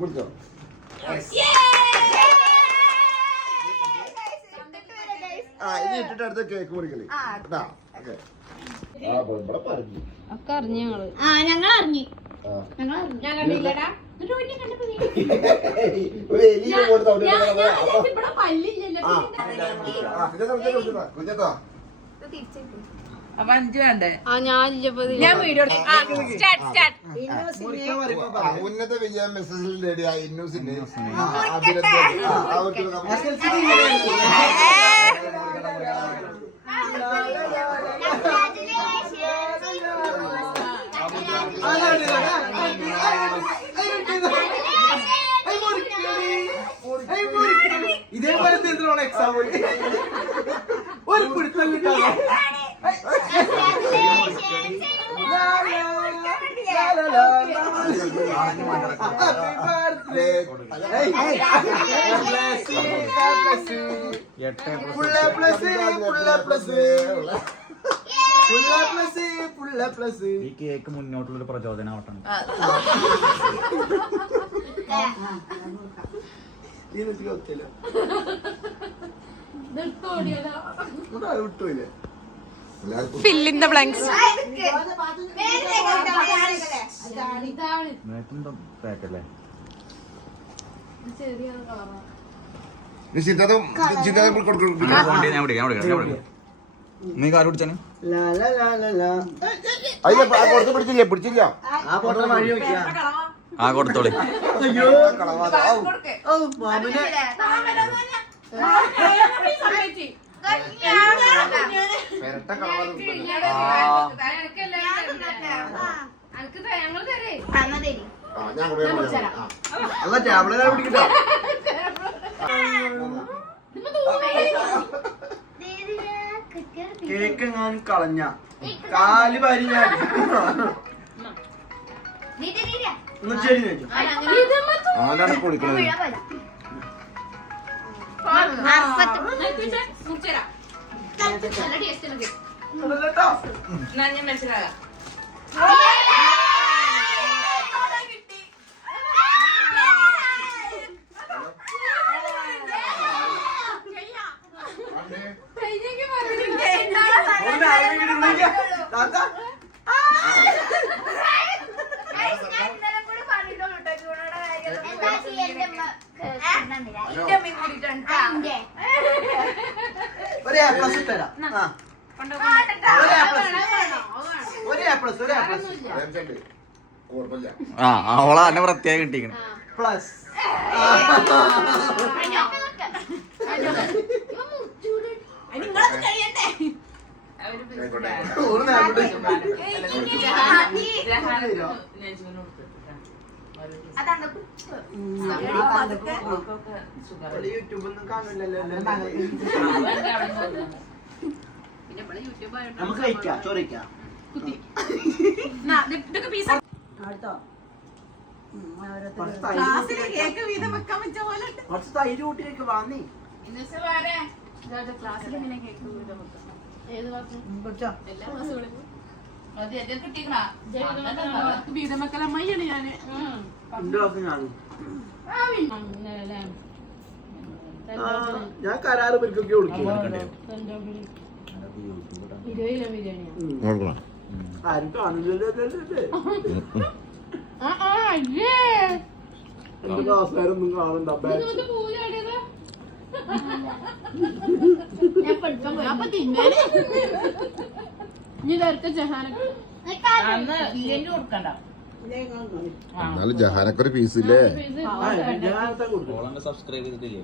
കുടിച്ചോ. ഇനി ഇട്ടിട്ട് അടുത്ത കേക്ക് മുറിക്കല്. ഒക്കെ അറിഞ്ഞു ഞങ്ങള്. ഞങ്ങൾ അറിഞ്ഞു. ഞാൻ കണ്ടില്ലടാ. അപ്പൊ 5 വേണ്ടേ? ഞാൻ വീഡിയോ ഉന്നത വിജയം മെസ്സേജിൽ നേടിയ ഇന്നൂസിന്റെ ഇതേപോലെ എക്സാം ഒരു പിടുത്തം കിട്ടാതെ ഈ കേക്ക് മുന്നോട്ടുള്ളൊരു പ്രചോദനമാവട്ടെ. fill in the blanks. പാക്കല്ലേ നീ കാല് പിടിച്ചാണ് പിടിച്ചില്ല പിടിച്ചില്ല. ആ കൊടുത്തോളി. കേക്ക് ഞാൻ കളഞ്ഞ കാല് വാരി ഞാൻ ആരാണ് കുളിക്കുന്നത്? മനസ്സിലാകാം. ആ അവളെ തന്നെ പ്രത്യേകം കിട്ടിക്കണം. പ്ലസ് യൂട്യൂബൊന്നും കാണില്ലല്ലോ. നമുക്ക് കഴിക്കാം, ചോറിക്കാം. കുറച്ച് തൈര് കൂട്ടിലേക്ക് വാങ്ങി വീതമക്കലമ്മയാണ് ഞാന്. ഞാൻ കരാറ് പരിക്കൊക്കെ കൊടുക്കും. 20 കിലോ ബിരിയാണിയാ. ആരും കാണില്ലല്ലോ. എന്റെ ക്ലാസ്സുകാരൊന്നും കാണണ്ട. എന്നാലും ജഹാനക്കൊരു പീസില്ലേ? സബ്സ്ക്രൈബ് ചെയ്തിട്ടില്ലേ?